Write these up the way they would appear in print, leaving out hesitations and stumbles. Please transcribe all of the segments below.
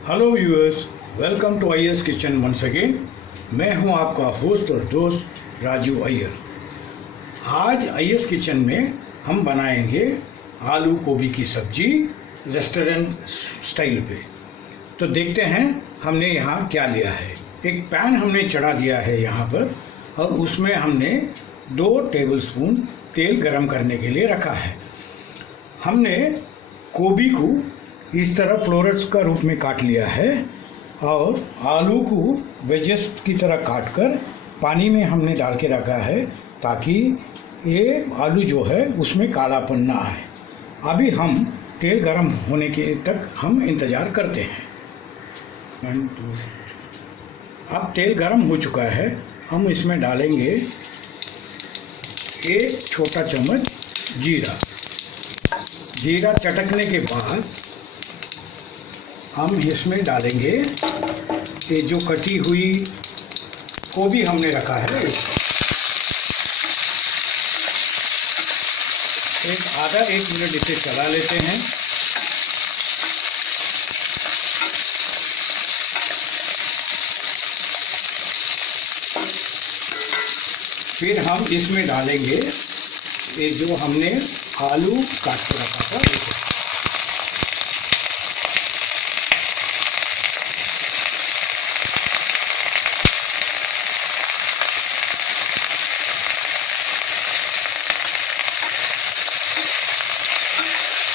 Hello viewers, welcome to Iyer's kitchen once again. मैं हूं आपका होस्ट और दोस्त राजू अय्यर। आज अय्यर्स किचन में हम बनाएंगे आलू गोभी की सब्जी रेस्टोरेंट स्टाइल पे। तो देखते हैं हमने यहाँ क्या लिया है। एक पैन हमने चढ़ा दिया है यहाँ पर और उसमें हमने 2 टेबलस्पून तेल गरम करने के लिए रखा है। हमने गोभी को इस तरह फ्लोरेट्स का रूप में काट लिया है और आलू को वेजेस की तरह काट कर पानी में हमने डाल के रखा है ताकि ये आलू जो है उसमें कालापन ना आए। अभी हम तेल गरम होने के तक हम इंतज़ार करते हैं। अब तेल गरम हो चुका है, हम इसमें डालेंगे 1 छोटा चम्मच जीरा। जीरा चटकने के बाद हम इसमें डालेंगे ये जो कटी हुई गोभी हमने रखा है, आधा 1 मिनट इसे चला लेते हैं। फिर हम इसमें डालेंगे ये जो हमने आलू काट के रखा था।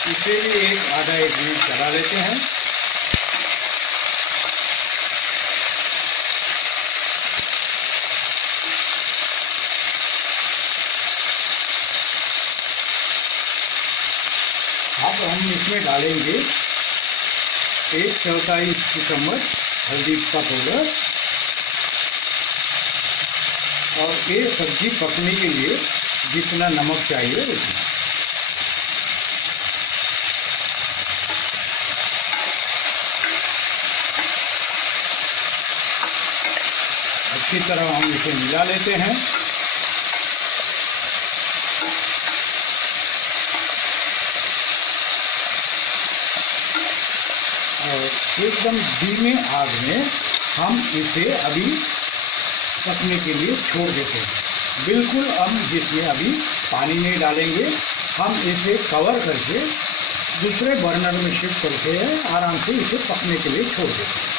इसे भी आधा 1 मिनट चला लेते हैं। अब हम इसमें डालेंगे 1/4 चम्मच हल्दी का पाउडर और ये सब्जी पकने के लिए जितना नमक चाहिए उतना। अच्छी तरह हम इसे मिला लेते हैं और एकदम धीमे आग में हम इसे अभी पकने के लिए छोड़ देते हैं। बिल्कुल हम जिसमें अभी पानी नहीं डालेंगे, हम इसे कवर करके दूसरे बर्नर में शिफ्ट करके आराम से इसे पकने के लिए छोड़ देते हैं।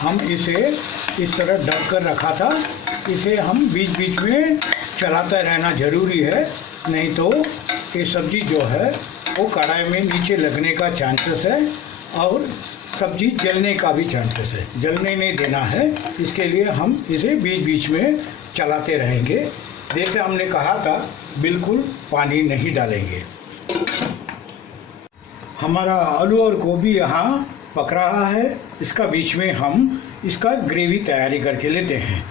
हम इसे इस तरह ढक कर रखा था, इसे हम बीच बीच में चलाता रहना ज़रूरी है, नहीं तो ये सब्ज़ी जो है वो कढ़ाई में नीचे लगने का चांसेस है और सब्ज़ी जलने का भी चांसेस है। जलने नहीं देना है, इसके लिए हम इसे बीच बीच में चलाते रहेंगे। जैसे हमने कहा था, बिल्कुल पानी नहीं डालेंगे। हमारा आलू और गोभी यहाँ पक रहा है। इसका बीच में हम इसका ग्रेवी तैयारी करके लेते हैं।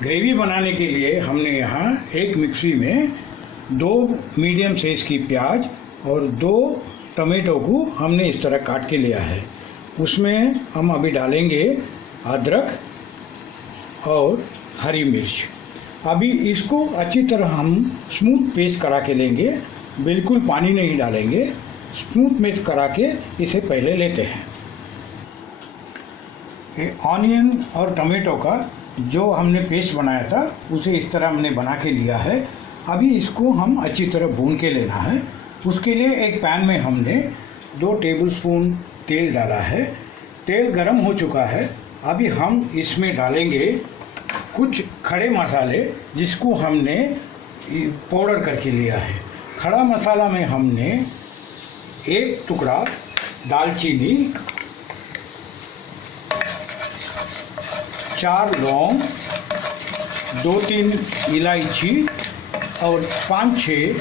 ग्रेवी बनाने के लिए हमने यहाँ एक मिक्सी में 2 मीडियम साइज़ की प्याज और 2 टमाटो को हमने इस तरह काट के लिया है। उसमें हम अभी डालेंगे अदरक और हरी मिर्च। अभी इसको अच्छी तरह हम स्मूथ पेस्ट करा के लेंगे, बिल्कुल पानी नहीं डालेंगे। स्मूथ पेस्ट करा के इसे पहले लेते हैं। ऑनियन और टमाटो का जो हमने पेस्ट बनाया था उसे इस तरह हमने बना के लिया है। अभी इसको हम अच्छी तरह भून के लेना है। उसके लिए एक पैन में हमने 2 टेबलस्पून तेल डाला है। तेल गरम हो चुका है। अभी हम इसमें डालेंगे कुछ खड़े मसाले जिसको हमने पाउडर करके लिया है। खड़ा मसाला में हमने 1 टुकड़ा दालचीनी, 4 लौंग, 2-3 इलायची और 5-6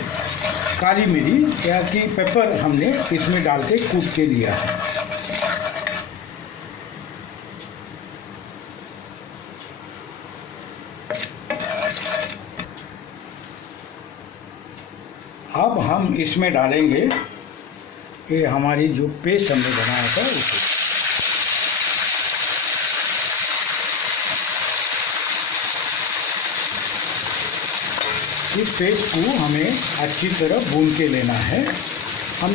काली मिर्च या कि पेपर हमने इसमें डाल के कूट के लिया है। अब हम इसमें डालेंगे ये हमारी जो पेस्ट हमने बनाया था उसे। इस पेस्ट को हमें अच्छी तरह भून के लेना है। हम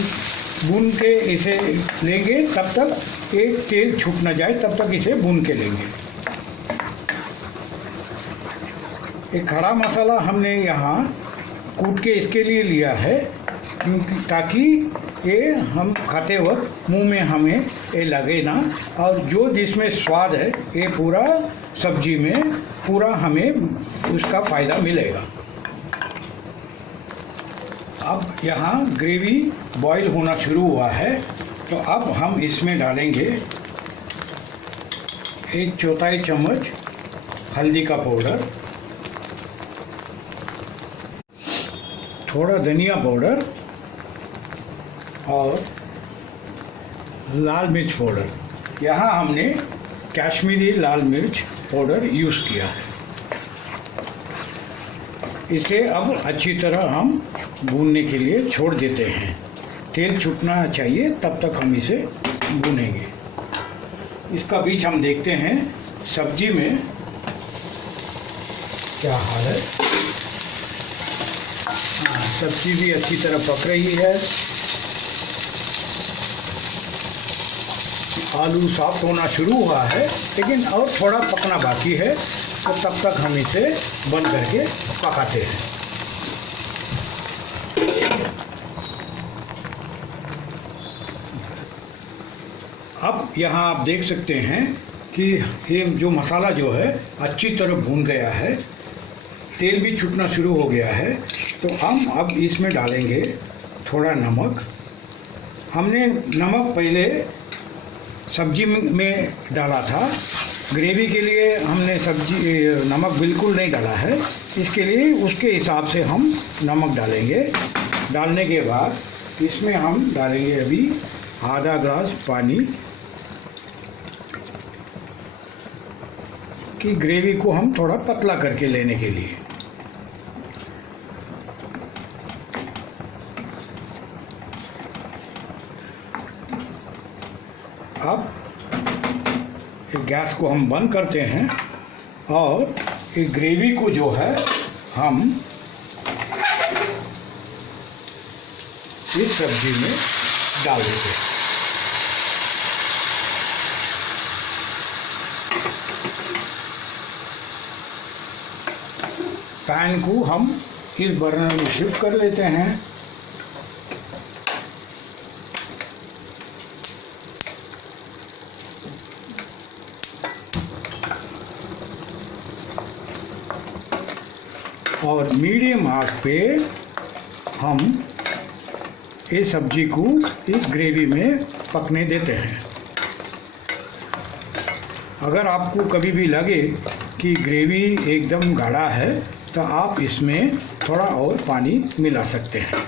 भून के इसे लेंगे तब तक एक तेल छूट न जाए, तब तक इसे भून के लेंगे। एक खड़ा मसाला हमने यहाँ कूट के इसके लिए लिया है, क्योंकि ताकि ये हम खाते वक्त मुंह में हमें ये लगे ना, और जो जिसमें स्वाद है ये पूरा सब्जी में पूरा हमें उसका फ़ायदा मिलेगा। अब यहाँ ग्रेवी बॉईल होना शुरू हुआ है, तो अब हम इसमें डालेंगे 1/4 चम्मच हल्दी का पाउडर, थोड़ा धनिया पाउडर और लाल मिर्च पाउडर। यहाँ हमने कश्मीरी लाल मिर्च पाउडर यूज़ किया है। इसे अब अच्छी तरह हम भूनने के लिए छोड़ देते हैं। तेल छूटना चाहिए तब तक हम इसे भूनेंगे। इसका बीच हम देखते हैं सब्जी में क्या हाल है। हाँ, सब्जी भी अच्छी तरह पक रही है। आलू सॉफ्ट होना शुरू हुआ है, लेकिन और थोड़ा पकना बाकी है, तो तब तक हम इसे बंद करके पकाते हैं। अब यहाँ आप देख सकते हैं कि ये जो मसाला जो है अच्छी तरह भून गया है, तेल भी छूटना शुरू हो गया है। तो हम अब इसमें डालेंगे थोड़ा नमक। हमने नमक पहले सब्जी में डाला था, ग्रेवी के लिए हमने नमक बिल्कुल नहीं डाला है। इसके लिए उसके हिसाब से हम नमक डालेंगे। डालने के बाद इसमें हम डालेंगे अभी आधा ग्लास पानी, कि ग्रेवी को हम थोड़ा पतला करके लेने के लिए। अब गैस को हम बंद करते हैं और ये ग्रेवी को जो है हम इस सब्जी में डाल देते हैं। पैन को हम इस बर्नर में शिफ्ट कर लेते हैं। और मीडियम आंच पे हम इस सब्जी को इस ग्रेवी में पकने देते हैं। अगर आपको कभी भी लगे कि ग्रेवी एकदम गाढ़ा है, तो आप इसमें थोड़ा और पानी मिला सकते हैं।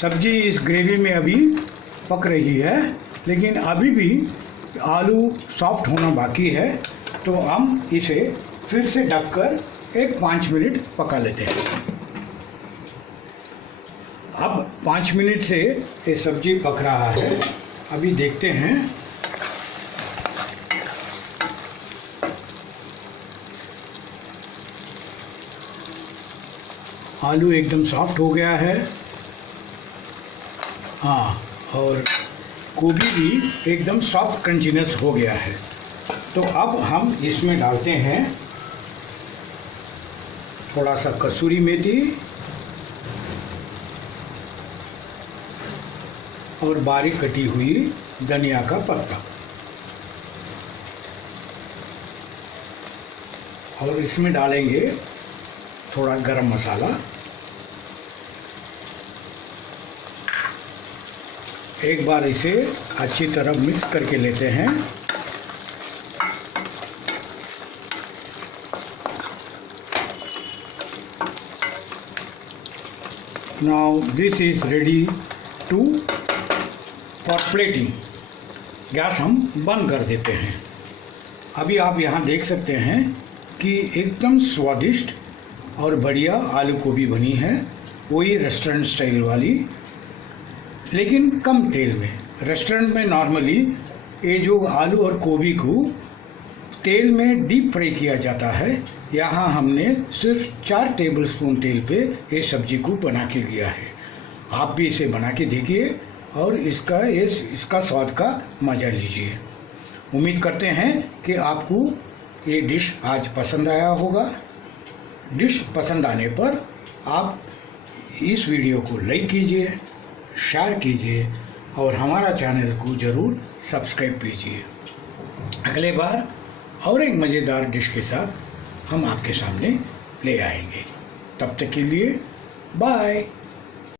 सब्जी इस ग्रेवी में अभी पक रही है, लेकिन अभी भी आलू सॉफ्ट होना बाकी है, तो हम इसे फिर से ढककर एक 5 मिनट पका लेते हैं। अब 5 मिनट से ये सब्जी पक रहा है, अभी देखते हैं। आलू एकदम सॉफ्ट हो गया है। हाँ, और गोभी भी एकदम सॉफ्ट क्रंचीनेस हो गया है। तो अब हम इसमें डालते हैं थोड़ा सा कसूरी मेथी और बारीक कटी हुई धनिया का पत्ता, और इसमें डालेंगे थोड़ा गरम मसाला। एक बार इसे अच्छी तरह मिक्स करके लेते हैं। Now this is ready to for plating. Gas हम बंद कर देते हैं। अभी आप यहाँ देख सकते हैं कि एकदम स्वादिष्ट और बढ़िया आलू गोभी बनी है, वही रेस्टोरेंट स्टाइल वाली, लेकिन कम तेल में। रेस्टोरेंट में नॉर्मली ये जो आलू और गोभी को तेल में डीप फ्राई किया जाता है, यहाँ हमने सिर्फ 4 टेबलस्पून तेल पे ये सब्जी को बना के लिया है। आप भी इसे बना के देखिए और इसका स्वाद का मज़ा लीजिए। उम्मीद करते हैं कि आपको ये डिश आज पसंद आया होगा। डिश पसंद आने पर आप इस वीडियो को लाइक कीजिए, शेयर कीजिए और हमारा चैनल को ज़रूर सब्सक्राइब कीजिए। अगले बार और एक मज़ेदार डिश के साथ हम आपके सामने ले आएंगे। तब तक के लिए बाय।